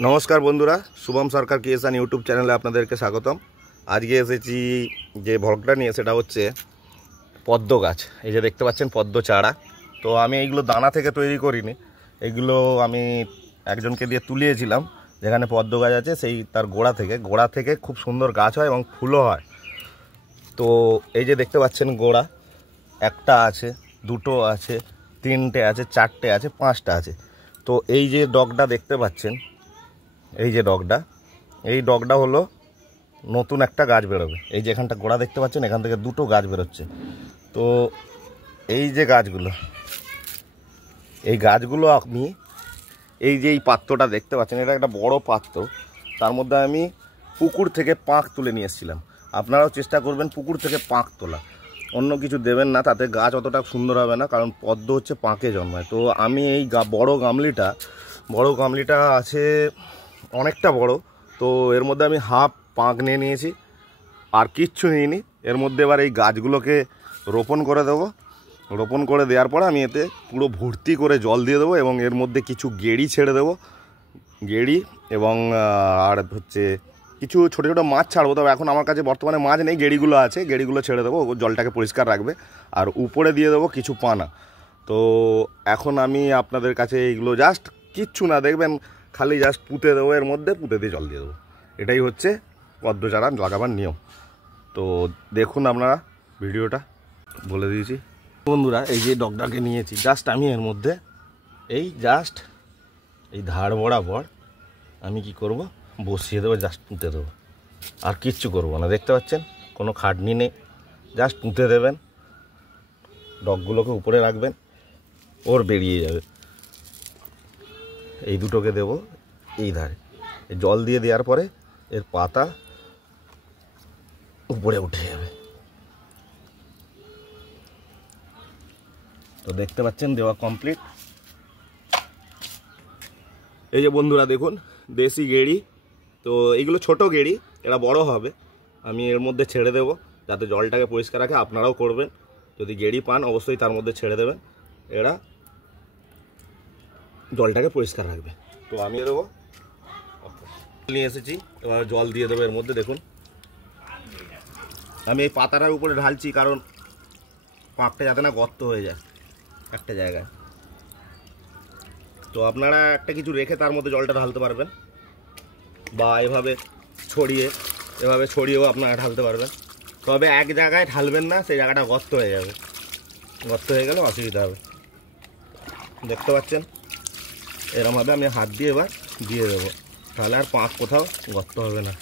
नमस्कार बंधुरा शुभम सरकार क्रिएशन यूट्यूब चैनले आपनादेरके स्वागतम। आज के एसेছি যে ভ্লগটা নিয়ে সেটা হচ্ছে পদ্ম গাছ। এই যে দেখতে পাচ্ছেন পদ্ম চারা। তো আমি এইগুলো দানা থেকে তৈরি করিনি, এইগুলো আমি একজনকে দিয়ে তুলিয়েছিলাম যেখানে পদ্ম গাছ আছে সেই তার গোড়া থেকে খুব সুন্দর গাছ হয় এবং ফুলও হয়। তো এই যে দেখতে পাচ্ছেন গোড়া একটা আছে, দুটো আছে, তিনটে আছে, চারটে আছে, পাঁচটা আছে। তো এই যে ডগটা দেখতে পাচ্ছেন, এই যে ডগটা হলো নতুন একটা গাছ বেরোবে। এই যে এখানটা গোড়া দেখতে পাচ্ছেন, এখান থেকে দুটো গাছ বেরোচ্ছে। তো এই যে গাছগুলো আপনি এই যে এই পাত্রটা দেখতে পাচ্ছেন, এটা একটা বড় পাত্র, তার মধ্যে আমি পুকুর থেকে পাঁক তুলে নিয়ে এসেছিলাম। আপনারাও চেষ্টা করবেন পুকুর থেকে পাঁক তোলা, অন্য কিছু দেবেন না, তাতে গাছ অতটা সুন্দর হবে না, কারণ পদ্ম হচ্ছে পাঁকে জন্মায়। তো আমি এই বড় গামলিটা আছে অনেকটা বড়, তো এর মধ্যে আমি হাফ পাঁক নিয়ে নিয়েছি, আর কিচ্ছু নিইনি। এর মধ্যে এবার এই গাছগুলোকে রোপণ করে দেবো। রোপণ করে দেওয়ার পরে আমি এতে পুরো ভর্তি করে জল দিয়ে দেবো এবং এর মধ্যে কিছু গেড়ি ছেড়ে দেবো, এবং আর হচ্ছে কিছু ছোটো ছোটো মাছ ছাড়বো। তবে এখন আমার কাছে বর্তমানে মাছ নেই, গেড়িগুলো আছে, গেড়িগুলো ছেড়ে দেবো, জলটাকে পরিষ্কার রাখবে। আর উপরে দিয়ে দেবো কিছু পানা। তো এখন আমি আপনাদের কাছে এইগুলো জাস্ট কিচ্ছু না, দেখবেন খালি জাস্ট পুঁতে দেবো, এর মধ্যে পুঁতে দিয়ে জল দিয়ে দেবো। এটাই হচ্ছে পদ্ম চারা লাগাবার নিয়ম। তো দেখুন আপনারা ভিডিওটা, বলে দিয়েছি বন্ধুরা। এই যে ডগটাকে নিয়েছি, জাস্ট আমি এর মধ্যে এই ধার বরাবর আমি কি করব, বসিয়ে দেবো, জাস্ট পুঁতে দেবো, আর কিচ্ছু করবো না। দেখতে পাচ্ছেন কোনো খাটনি নেই, জাস্ট পুঁতে দেবেন, ডগগুলোকে উপরে রাখবেন, ওর বেরিয়ে যাবে। এই দুটোকে দেবো এই ধারে, জল দিয়ে দেওয়ার পরে এর পাতা উপরে উঠে যাবে। তো দেখতে পাচ্ছেন দেওয়া কমপ্লিট। এই যে বন্ধুরা দেখুন দেশি গেড়ি, তো এইগুলো ছোট গেড়ি, এরা বড় হবে। আমি এর মধ্যে ছেড়ে দেবো যাতে জলটাকে পরিষ্কার রাখে। আপনারাও করবেন, যদি গেড়ি পান অবশ্যই তার মধ্যে ছেড়ে দেবেন, এরা জলটাকে পরিষ্কার রাখবে। তো আমি দেবো নিয়ে এসেছি, এবার জল দিয়ে দেবো এর মধ্যে। দেখুন আমি এই পাতাটার উপরে ঢালছি, কারণ পাঁকটা যাতে না গর্ত হয়ে যায় একটা জায়গায়। তো আপনারা একটা কিছু রেখে তার মধ্যে জলটা ঢালতে পারবেন, বা এভাবে ছড়িয়েও আপনারা ঢালতে পারবেন। তবে এক জায়গায় ঢালবেন না, সেই জায়গাটা গর্ত হয়ে যাবে, গর্ত হয়ে গেলে অসুবিধা হবে। দেখতে পাচ্ছেন এরমভাবে আমি হাত দিয়ে এবার দিয়ে দেবো, তাহলে আর পাঁক কোথাও গর্ত হবে না।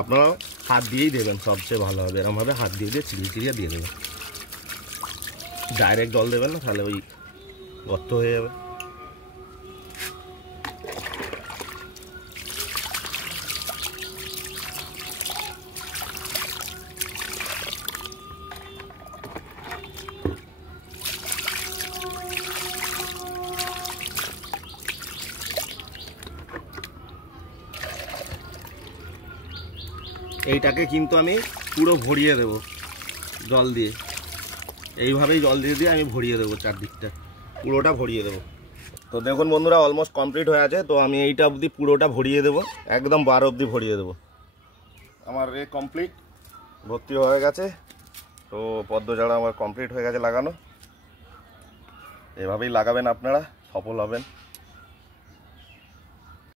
আপনারাও হাত দিয়েই দেবেন, সবচেয়ে ভালো হবে। এরমভাবে হাত দিয়ে চিড়িয়ে দিয়ে দেবেন, ডাইরেক্ট জল দেবেন না, তাহলে ওই গর্ত হয়ে যাবে। এইটাকে কিন্তু আমি পুরো ভরিয়ে দেব জল দিয়ে, এইভাবেই জল দিয়ে আমি ভরিয়ে দেবো, চারদিকটা পুরোটা ভরিয়ে দেবো। তো দেখুন বন্ধুরা অলমোস্ট কমপ্লিট হয়ে আছে। তো আমি এইটা অবধি পুরোটা ভরিয়ে দেবো, একদম 12 অবধি ভরিয়ে দেবো। আমার কমপ্লিট ভর্তি হয়ে গেছে। তো পদ্ম চারা আমার কমপ্লিট হয়ে গেছে লাগানো। এভাবেই লাগাবেন, আপনারা সফল হবেন।